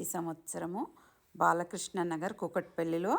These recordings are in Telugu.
ప్రతి సంవత్సరము బాలకృష్ణ నగర్ కుకట్పల్లిలో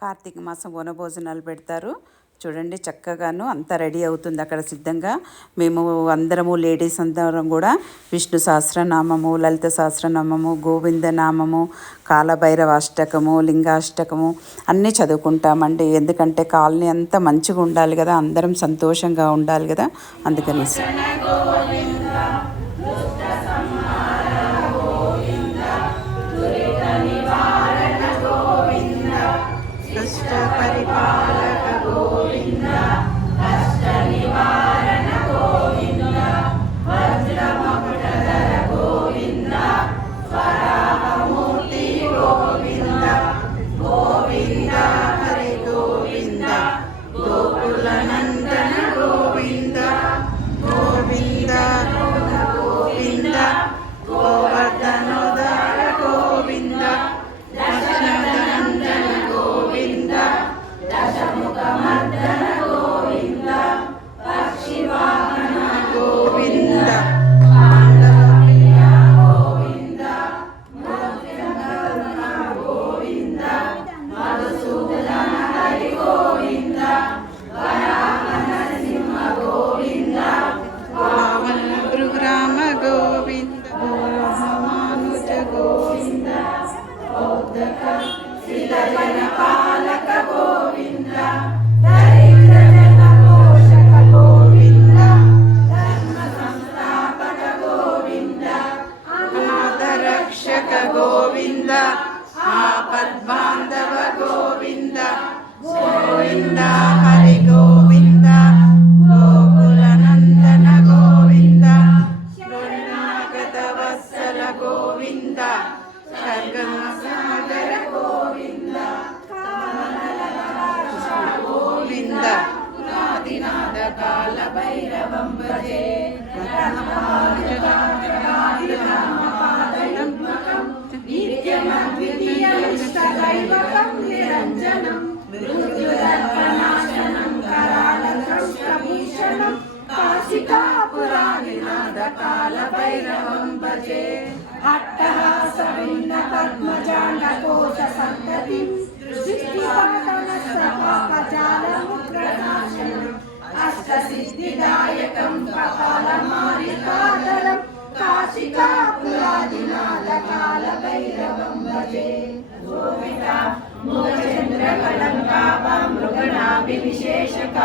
కార్తీక మాసం వనభోజనాలు పెడతారు. చూడండి చక్కగాను అంతా రెడీ అవుతుంది అక్కడ సిద్ధంగా. మేము అందరము లేడీస్ అందరం కూడా విష్ణు సహస్రనామము లలిత సహస్రనామము గోవింద నామము కాలభైరవ అష్టకము లింగాష్టకము అన్నీ చదువుకుంటామండి. ఎందుకంటే కాలనీ అంతా మంచిగా ఉండాలి కదా అందరం సంతోషంగా ఉండాలి కదా. అందుకనేసి. గోవింద కాశికాపురాణినాథ కాల భైరవం అట్టహాస భిన్న పద్మజాండ కోశ సంతతి సృష్టిపాటనస్తపాపజాలముద్రనాశనం అష్టసిద్ధిదాయకం కపాలమారికాదరం. కాశికాపురాదినాథ కాల భైరవం భజే. గోవింద ముఖచంద్ర కళంకాపా మృగనాభివిశేషక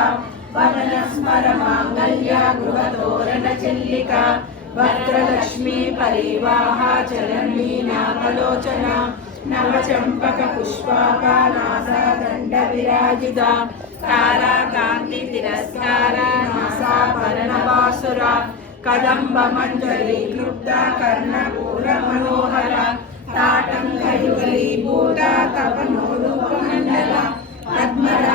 వదన మాంగళ్య గృహతోరణ చెల్లిక వక్రలక్ష్మీ పరివాహ చరణీ నామలోచన నవచంపక పుష్పాకానాస దండ విరాజిత తారాకాంతి తిరస్కార నాసాభరణవాసుర కదంబ మంజరి క్లుప్త కర్ణపూర మనోహర తాటంకయుగలీభూత తపనోరూపమండల పద్మరాగ శిలా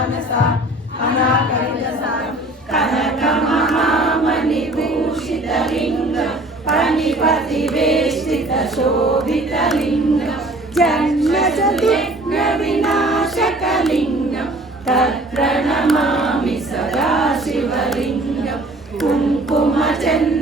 Captain.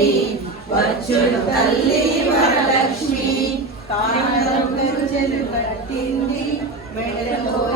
వరలక్ష్మి వచ్చుడు తల్లి వరలక్ష్మి కారణం పట్టింది మెడలో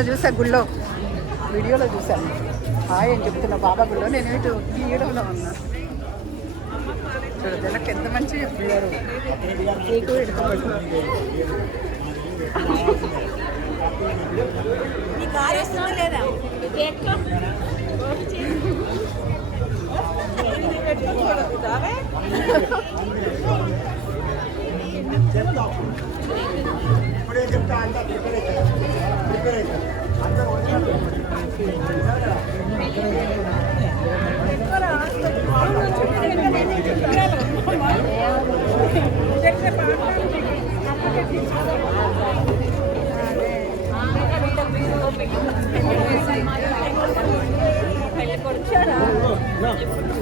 మొన్న చూసా గుళ్ళో వీడియోలో చూసాను హాయ్ అని చెప్తున్నా బాబా గుళ్ళో. నేను ఇటు గీయడంలో ఉన్నా. చూడదు నాకు ఎంత మంచి చెప్తున్నారు. కేకు ఇప్పుడు ఏం చెప్తా అంతా ప్రిపేర్ అయిపోయింది ప్రిపేర్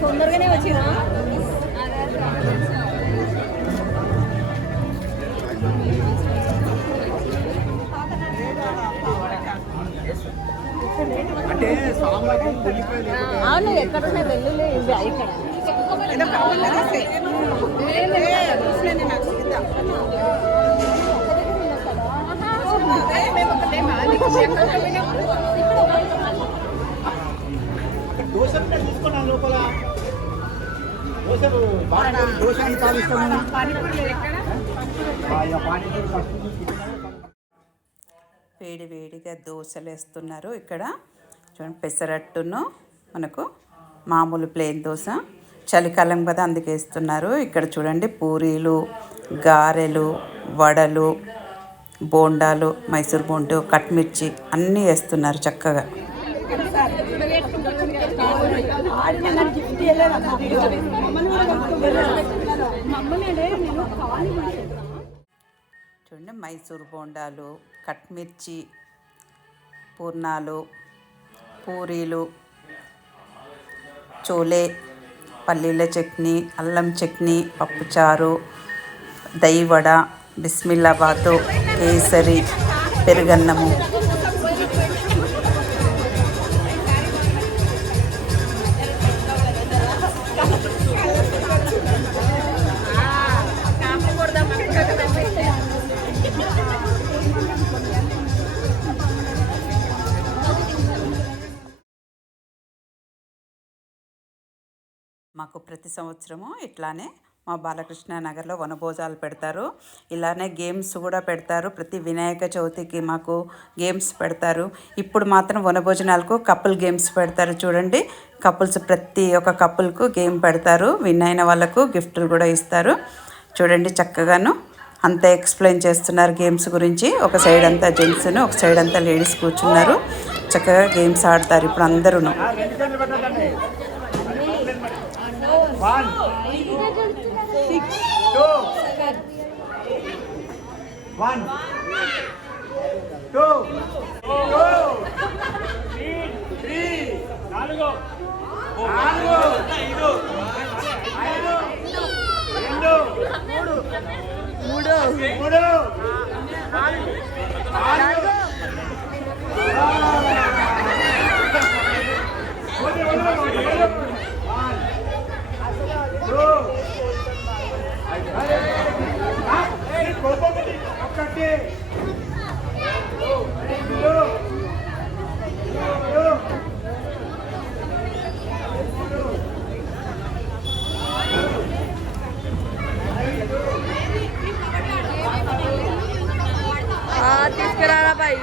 తొందరగానే వచ్చినా? అవును ఎక్కడ ఉన్నాయి వెల్లుల్లి ఇవి ఇక్కడ తీసుకున్నాను లోపల. దోశలు బాగా దోశ పానీపూరి ఫస్ట్ వేడి వేడిగా దోశలు వేస్తున్నారు ఇక్కడ. చూడండి పెసరట్టును మనకు మామూలు ప్లేన్ దోశ. చలికాలం కదా అందుకే వేస్తున్నారు. ఇక్కడ చూడండి పూరీలు గారెలు వడలు బోండాలు మైసూర్ బోండు కట్మిర్చి అన్నీ వేస్తున్నారు చక్కగా. చూడండి. మైసూర్ బోండాలు కట్మిర్చి పూర్ణాలు పూరీలు చోలే పల్లీల చట్నీ అల్లం చట్నీ పప్పుచారు దహివడ బిస్మిల్లాబాతు కేసరి పెరుగన్నము. మాకు ప్రతి సంవత్సరము ఇట్లానే మా బాలకృష్ణ నగర్లో వనభోజాలు పెడతారు. ఇలానే గేమ్స్ కూడా పెడతారు. ప్రతి వినాయక చవితికి మాకు గేమ్స్ పెడతారు. ఇప్పుడు మాత్రం వనభోజనాలకు కపుల్ గేమ్స్ పెడతారు చూడండి. కపుల్స్ ప్రతి ఒక్క కపుల్కు గేమ్ పెడతారు. విన్ అయిన వాళ్ళకు గిఫ్ట్లు కూడా ఇస్తారు. చూడండి చక్కగాను అంతా ఎక్స్ప్లెయిన్ చేస్తున్నారు గేమ్స్ గురించి. ఒక సైడ్ అంతా జెంట్స్ను ఒక సైడ్ అంతా లేడీస్ కూర్చున్నారు. చక్కగా గేమ్స్ ఆడతారు ఇప్పుడు అందరూ one two one two three నాలుగు. నాలుగు. ఐదు. ఐదు. రెండు. మూడు. మూడు. మూడు. నాలుగు. నాలుగు. ఒకటి తీసుకురారా బాయ్.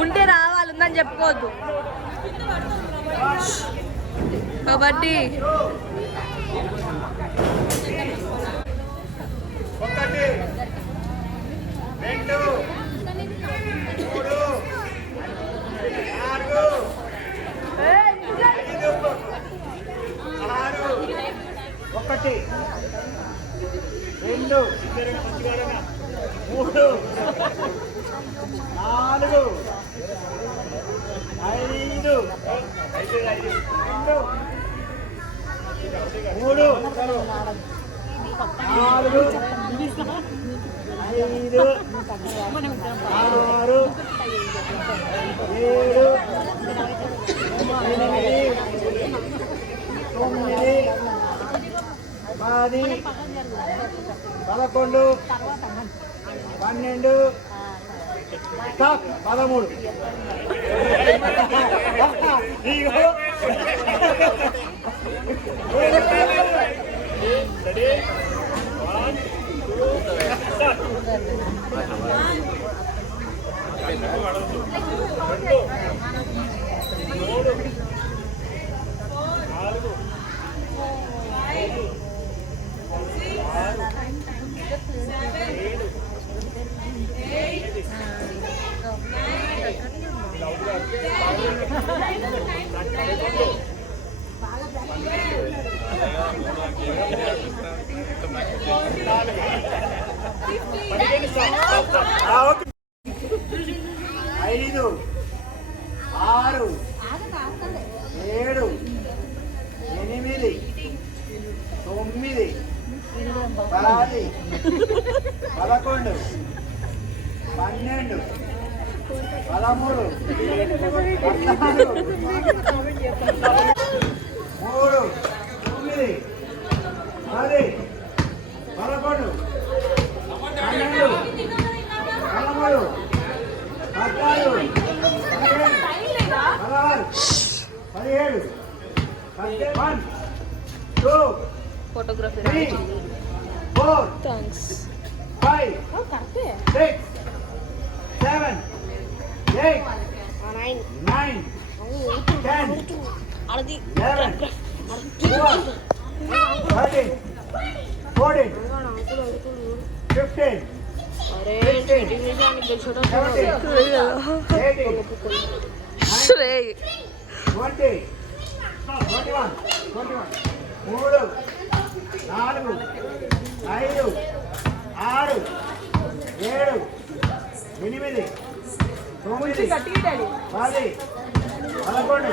ఉంటే రావాలి ఉందని చెప్పుకోవద్దు. కబడ్డీ ఒకటి రెండు మూడు నాలుగు ఐదు ఆరు ఒకటి రెండు. మూడు. నాలుగు. ఐదు. రెండు. మూడు. నాలుగు. ఐదు. ఆరు. ఏడు. ఎనిమిది తొమ్మిది. పది. పదకొండు పన్నెండు స్టాప్ పదమూడు ఇగో. Ready? One, two, ఆ, ఓకే. ఐదు ఆరు ఏడు ఎనిమిది తొమ్మిది పది పదకొండు పన్నెండు పదమూడు మూడు తొమ్మిది పది పదకొండు పన్నెండు పదమూడు పద్నాలుగు పదహారు పదిహేడు one two photography four thanks five six seven eight nine ten eleven twelve thirteen fourteen fifteen eighteen Shrey twenty twenty one twenty one మూడు నాలుగు ఐదు ఆరు ఏడు ఎనిమిది తొమ్మిది పది పదకొండు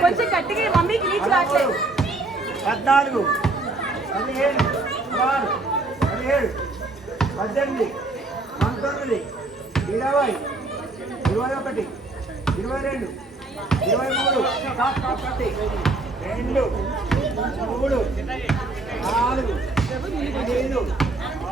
కొంచెం గట్టిగా మమ్మీకి రీచ్ పద్నాలుగు పదిహేను పదహారు పదిహేడు పద్దెనిమిది పంతొమ్మిది ఇరవై ఇరవై ఒకటి ఇరవై రెండు ఇరవై మూడు ఒకటి రెండు మూడు నాలుగు ఐదు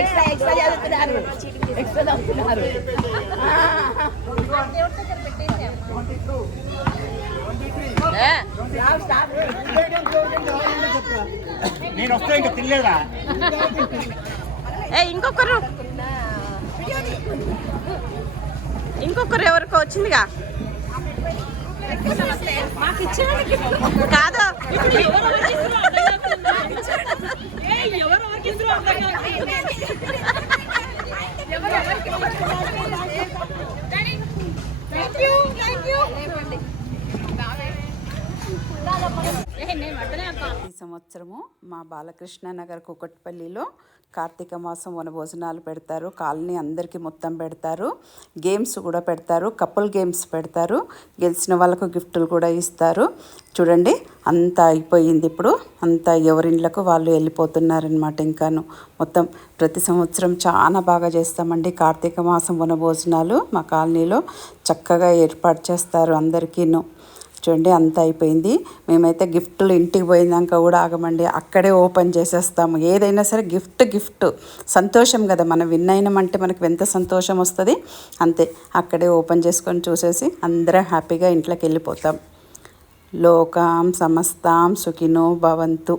ఎక్స్ట్రా ఎక్స్ట్రా చదువుతున్నారు ఎక్స్ట్రా చదువుతున్నారు నేను వస్తే ఇంకా తినలేదా? ఏ ఇంకొకరు. ఇంకొకరు ఎవరికో వచ్చిందిగా? కాదు. ఈ సంవత్సరము మా బాలకృష్ణ నగర్ కుకట్పల్లిలో కార్తీక మాసం వనభోజనాలు పెడతారు కాలనీ అందరికీ మొత్తం పెడతారు గేమ్స్ కూడా పెడతారు కపుల్ గేమ్స్ పెడతారు గెలిచిన వాళ్ళకు గిఫ్టులు కూడా ఇస్తారు. చూడండి అంతా అయిపోయింది ఇప్పుడు. అంతా ఎవరిండ్లకు వాళ్ళు వెళ్ళిపోతున్నారనమాట ఇంకాను. మొత్తం ప్రతి సంవత్సరం చాలా బాగా చేస్తామండి కార్తీక మాసం వనభోజనాలు మా కాలనీలో. చక్కగా ఏర్పాటు చేస్తారు అందరికీను. చూడండి అంత అయిపోయింది. మేమైతే గిఫ్ట్లు ఇంటికి పోయినాక కూడా ఆగమండి. అక్కడే ఓపెన్ చేసేస్తాము. ఏదైనా సరే గిఫ్ట్ గిఫ్ట్. సంతోషం కదా మనం విన్ అయినామంటే మనకు ఎంత సంతోషం వస్తుంది. అంతే అక్కడే ఓపెన్ చేసుకొని చూసేసి అందరం హ్యాపీగా ఇంట్లోకి వెళ్ళిపోతాం. లోకాం సమస్తాం సుఖినో భవంతు.